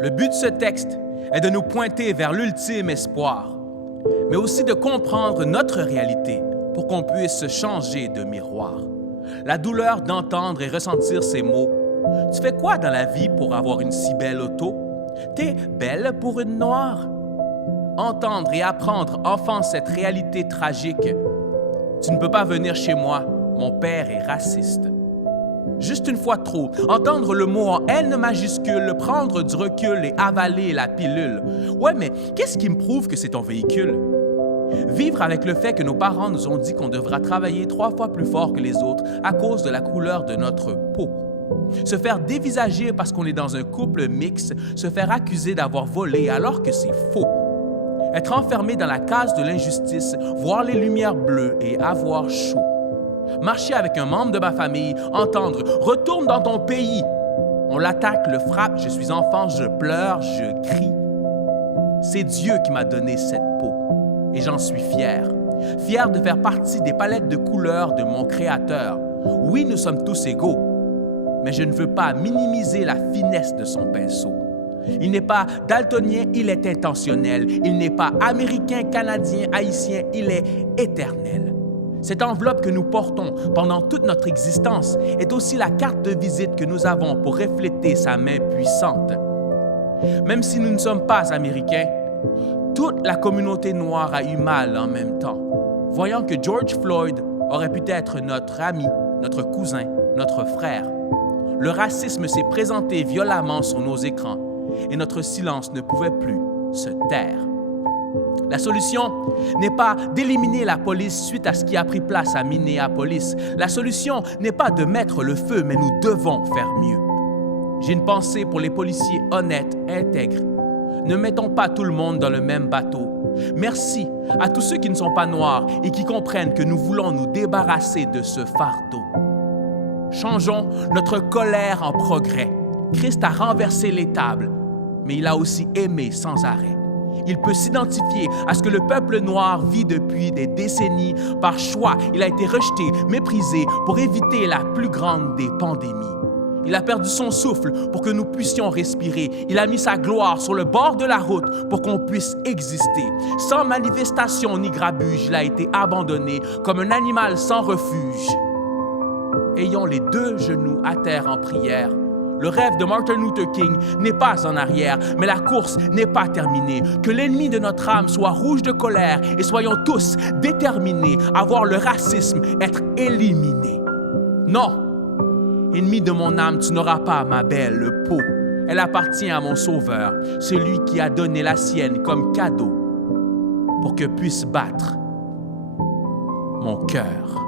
Le but de ce texte est de nous pointer vers l'ultime espoir, mais aussi de comprendre notre réalité pour qu'on puisse changer de miroir. La douleur d'entendre et ressentir ces mots. Tu fais quoi dans la vie pour avoir une si belle auto? T'es belle pour une noire? Entendre et apprendre enfant cette réalité tragique. Tu ne peux pas venir chez moi, mon père est raciste. Juste une fois trop, entendre le mot en N majuscule, prendre du recul et avaler la pilule. Ouais, mais qu'est-ce qui me prouve que c'est ton véhicule? Vivre avec le fait que nos parents nous ont dit qu'on devra travailler 3 fois plus fort que les autres à cause de la couleur de notre peau. Se faire dévisager parce qu'on est dans un couple mixte, se faire accuser d'avoir volé alors que c'est faux. Être enfermé dans la case de l'injustice, voir les lumières bleues et avoir chaud. Marcher avec un membre de ma famille, entendre « Retourne dans ton pays ». On l'attaque, le frappe, je suis enfant, je pleure, je crie. C'est Dieu qui m'a donné cette peau et j'en suis fier. Fier de faire partie des palettes de couleurs de mon Créateur. Oui, nous sommes tous égaux, mais je ne veux pas minimiser la finesse de son pinceau. Il n'est pas daltonien, il est intentionnel. Il n'est pas américain, canadien, haïtien, il est éternel. Cette enveloppe que nous portons pendant toute notre existence est aussi la carte de visite que nous avons pour refléter sa main puissante. Même si nous ne sommes pas américains, toute la communauté noire a eu mal en même temps, voyant que George Floyd aurait pu être notre ami, notre cousin, notre frère. Le racisme s'est présenté violemment sur nos écrans et notre silence ne pouvait plus se taire. La solution n'est pas d'éliminer la police suite à ce qui a pris place à Minneapolis. La solution n'est pas de mettre le feu, mais nous devons faire mieux. J'ai une pensée pour les policiers honnêtes, intègres. Ne mettons pas tout le monde dans le même bateau. Merci à tous ceux qui ne sont pas noirs et qui comprennent que nous voulons nous débarrasser de ce fardeau. Changeons notre colère en progrès. Christ a renversé les tables, mais il a aussi aimé sans arrêt. Il peut s'identifier à ce que le peuple noir vit depuis des décennies. Par choix, il a été rejeté, méprisé pour éviter la plus grande des pandémies. Il a perdu son souffle pour que nous puissions respirer. Il a mis sa gloire sur le bord de la route pour qu'on puisse exister. Sans manifestation ni grabuge, il a été abandonné comme un animal sans refuge. Ayons les 2 genoux à terre en prière. Le rêve de Martin Luther King n'est pas en arrière, mais la course n'est pas terminée. Que l'ennemi de notre âme soit rouge de colère et soyons tous déterminés à voir le racisme être éliminé. Non, ennemi de mon âme, tu n'auras pas ma belle peau. Elle appartient à mon Sauveur, celui qui a donné la sienne comme cadeau pour que puisse battre mon cœur.